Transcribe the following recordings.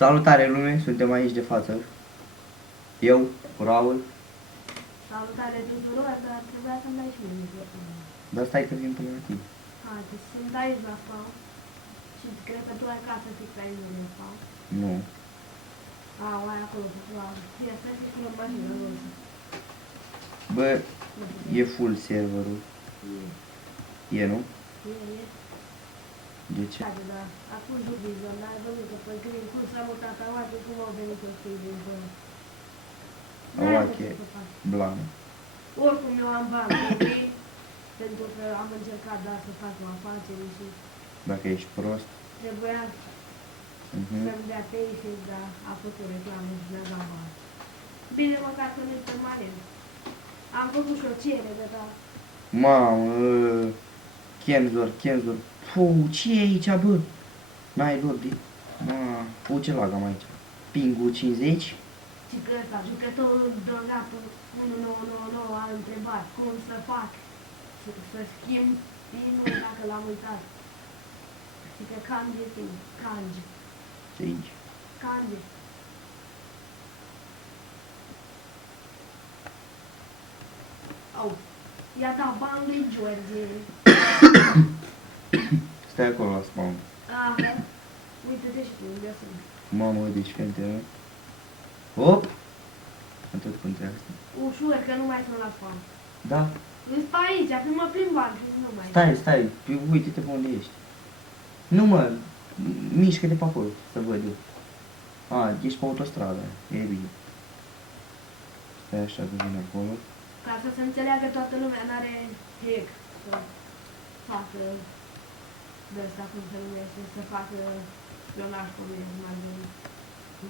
Salutare lume, suntem aici de față. Eu, cu Raul. Salutare tuturor, dar trebuia să-mi dai și mie microfonul. Dar stai că vin până la tine. Haide, sunt aici la spawn. Și cred că tu ai casă fix aici unde e spawn. Nu. Au, ai acolo pe spawn. Ia, stai să-i punem mașina roșă. Bă, e full serverul. E, nu? E. De ce? Haide, da. Acum duc vizor, dar ai văzut că pe green cum s-a mutat Awache, cum au venit ăștia din până. Awache, blană. Oricum eu am bani pe green, pentru că am încercat, da, să fac o afacere și Dacă ești prost. trebuia să-mi dea paycheck, dar a făcut reclamă și mi-a dat bani. Bine, măcar că nu-i permanent. Am făcut și o cerere, dar... Mamă, Kenzor. Puh, ce e aici, bă? N-ai lor de... Puh, ce lag am aici? Pingu 50? Și că ăsta, jucătorul donatul 1999 a întrebat cum să fac să schimb pinul dacă l-am uitat. Și că kanji pin, kanji. Ce aici? Kanji. Au, i-a dat bani lui George. Stai acolo la spawn. Aha. Uite-te și tu unde sunt. Mamă, deci fente, nu? Hop! Am tot cum trebuie asta. Ușor, că nu mai sunt la spawn. Da. Îți stai aici, acum mă plimbam și nu mai. Stai, uite-te pe unde ești. Nu mă, mișcă-te pe acolo, să văd eu. Ești pe autostradă, e bine. Stai așa că vin acolo. Ca să se înțeleagă toată lumea, n-are hack să facă de ăsta, cum se numește, să facă spionaj cu mine, mai bine.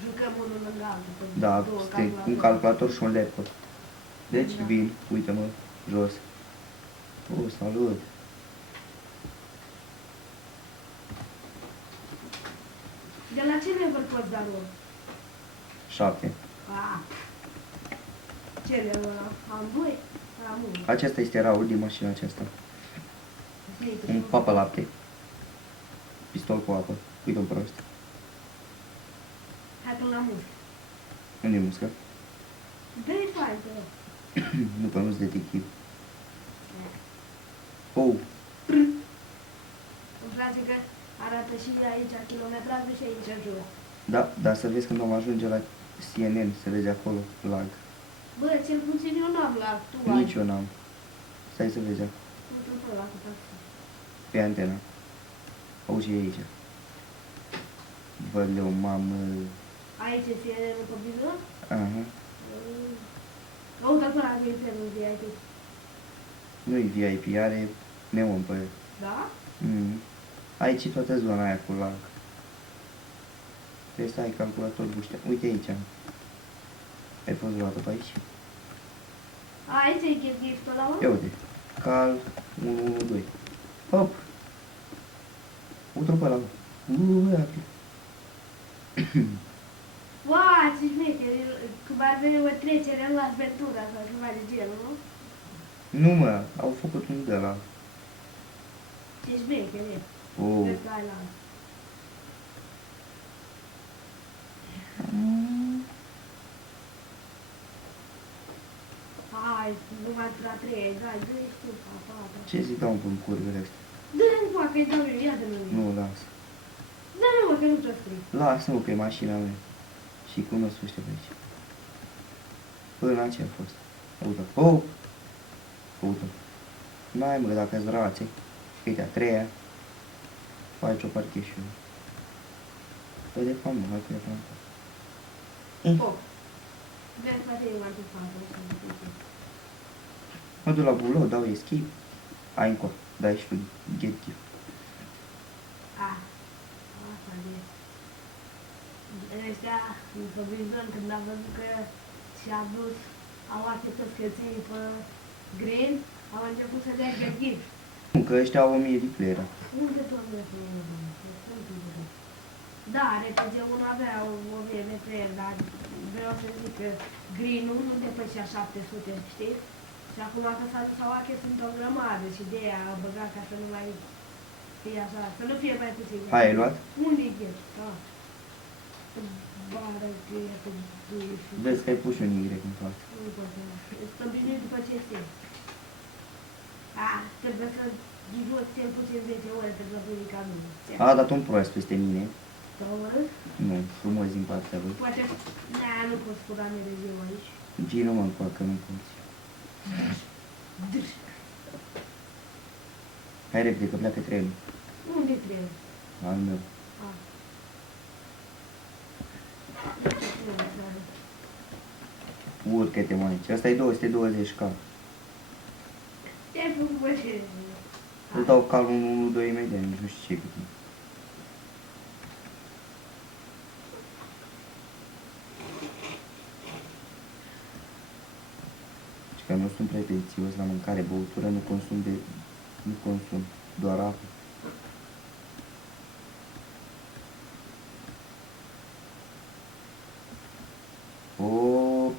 Jucăm unul lângă altul, pe Da, două stai un calculatoare. calculator și un laptop. Deci Da. vin, uite-mă, jos. Salut! De la ce level poți da rol? 7. Ce level ăla? Am 2? Am 1. Acesta este Raul din mașina aceasta. Un papă lapte. Pistol cu apă. Uite-un prost. Hai până la muscă. Unde e muscă? Dă-i fain, te rog. Nu, că nu-s detectiv. Îmi place că arată și aici kilometrajul și aici jos. Da, dar să vezi când vom ajunge la CNN, să vezi acolo lag. Bă, cel puțin eu n-am la tu. Nici eu n-am. Stai să vezi acolo. Nu la cu taxi. Pe antena. Auzi aici. Văleu, mamă. Aici e CNN-ul pe bizon? Aha. Auzi-l până la infernul VIP. Nu-i VIP, are neon pe el. Da? Aici e toată zona aia cu lag. Trebuie să ai calculator buștea. Uite aici. Ai fost luată pe aici? Aici e giftul ăla, mă? Ia uite. Cal 112. Hop. Uite-l pe ăla, mă. Uite. Uai, ce șmecher, cum ar veni o trecere în Las Ventura sau ceva de genul, nu? Nu, mă, au făcut un de la. Ce șmecher e. Oh. Cred că ai la... Hai, numai la 3, dai, dă-i tu, a 4. Ce zic dau în curvele astea? Dă-i în facă, îi dau eu, ia de-mi. Nu, lasă. Dă-mi, mă, că nu ți-o scrii. Lasă-mă că e mașina mea. Și cunosc ăștia pe aici. Până ce a fost. Uite. Oh! Uite. N-ai, mă, dacă-ți rațe. Uite, a treia. Faci o parcheșiune. Păi de fapt, mă, hai cu telefon. Oh. Vezi, poate e mai față. Mă duc la bulou, dau escape. Ai încă, dai și tu get gift. Asta e. Ăștia, după bizon, când a văzut că și-a dus Awache toți cățenii pe green, au început să dea get gift. Nu, că ăștia au 1000 de player. Unde tot da, RPG-ul avea 1000 de player, dar vreau să zic că green-ul nu depășea 700, știi? Și acum că s-a dus Awache sunt o grămadă și de aia au băgat ca să nu mai fie așa, să nu fie mai puțin. Ai luat? Unde e ghet? Pare că e atât de și... Vezi că ai pus și un Y în față. Nu pot să... Sunt obișnuit după ce este. Trebuie să divot cel puțin 10 ore pentru a pune ca mine. A dat un prost peste mine. Sau ore? Nu, frumos din partea lui. Poate... Nu pot spune mere de eu aici. Gii nu mă încoacă, nu poți. Drș. Hai repede, că pleacă trenul. Unde trebuie? Al meu. Ah. Nu, nu. Urcă-te, mă, aici. Asta e 220k. Ce-ai făcut, bă, ce... Îl dau calul în 1-2 imediat, nici nu știu ce e cu tine. Și că nu sunt pretențios la mâncare, băutură, nu consum, doar apă. Op,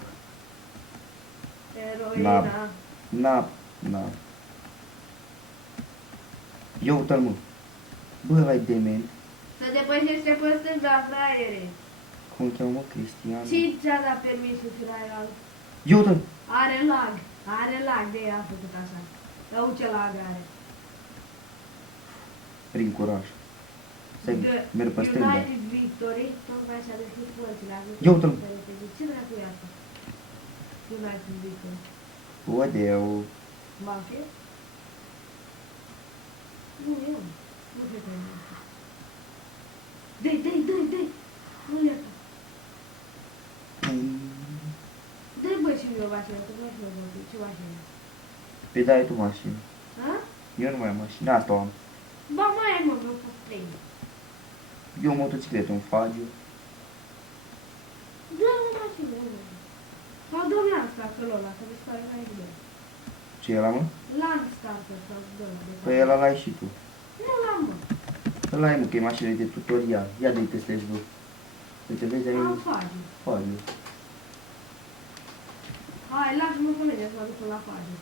Eroina. na. Ia uite-l, mă. Bă, ăla-i dement. Să depășește pe stânga, fraiere. Cum îl cheamă, mă? Cristian? Cine ți-a dat permisul fraieral? Ia uite-l. Are lag, de-aia a făcut așa. Rău ce lag are. Prin curaj. Să merg pe stânga. United Victory, tocmai și-a deschis părțile. Ia uite-l. Ce dracu e asta? United Victory. Odeu. Mafie? Nu, eu. Nu cred că e mafie. Dă-i! Nu le fac. Dă-i bă și eu mașină, că nu știu eu ce mașină. Păi dai tu mașină. Ha? Eu nu mai am mașină, asta o am. Ba mai ai mă, vreau să trei. Eu motocicletă, un Fagiu. Dă o mașină, sau dă-mi Landstarter ăla, să mi se pare mai bine. Ce e ăla, mă? Landstarter sau dă. Păi ăla l-ai și tu. Nu l-am, mă. Ăla e, mă, că e mașină de tutorial. Ia de-i pe slash bă. Uite, vezi, ai Am un Fagiu. Fagiu. Hai, lasă-mă pe mine să mă duc la Fagiu.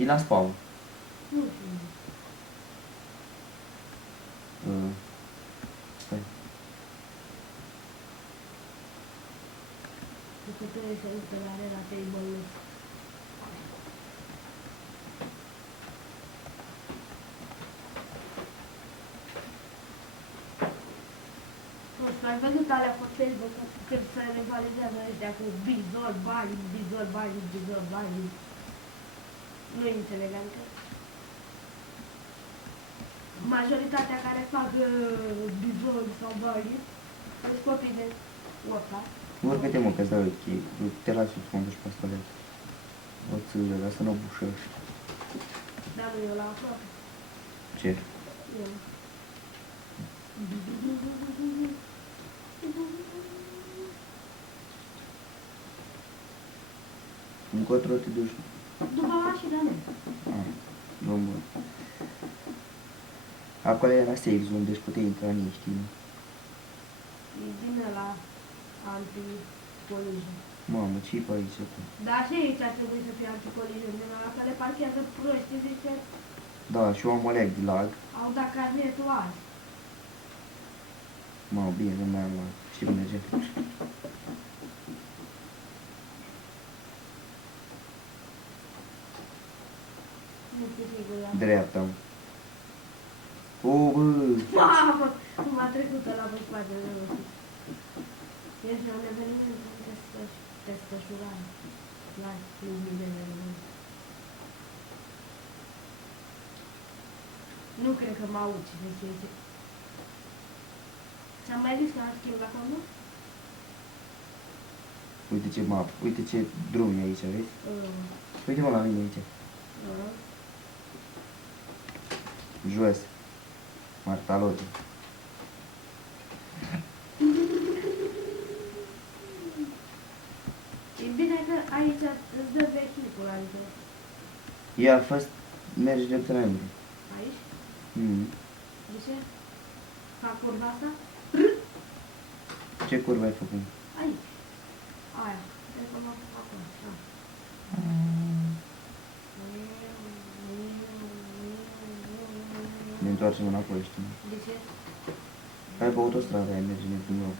E la spawn. Nu știu. Stai. Jucătorii se uită la arena table-ul. Nu știu, ai văzut alea pe Facebook când se rivalizează ăștia cu Bizor, Bali. Nu înțeleg, adică majoritatea care fac Bizor sau Bali sunt copii de Warcraft. Urcă-te, mă, că-ți dau eu chei. Te las sus, mă duci pe asta de o țâră, dar să nu o bușești. Dar nu eu la aproape. Ce? Eu. Încotro te duci? După mașina mea. Nu, mă. Acolo era safe zone, deci puteai intra în ei, știi? E din ăla anti-collision. Mamă, ce-i pe aici acum? Dar și aici ar trebui să fie anti-collision, din ăla că le parchează proști, zice, Da, și eu am o leg de lag. au dat carnetul azi. Mamă, bine, nu mai am lag. Și merge. Nu știu sigur la... Dreapta. O, bă! Mamă! M-a trecut ăla pe spatele meu. Este un eveniment de desfășurare la lumile meu. Nu cred că mă aud cine se zice. Ți-am mai zis că am schimbat acolo? Uite ce mapă, uite ce drum e aici, vezi? Uite, mă, la mine aici. Jos. Martalote. E bine că aici îți dă vehicul, adică Ia, first, mergi drept înainte. aici. De ce? Fac curva asta? Ce curvă ai făcut? Aici. Aia. Cred că m-am făcut acolo. Așa. Ne întoarcem înapoi, știi? De ce? Hai pe autostradă, ai merge nebun nou.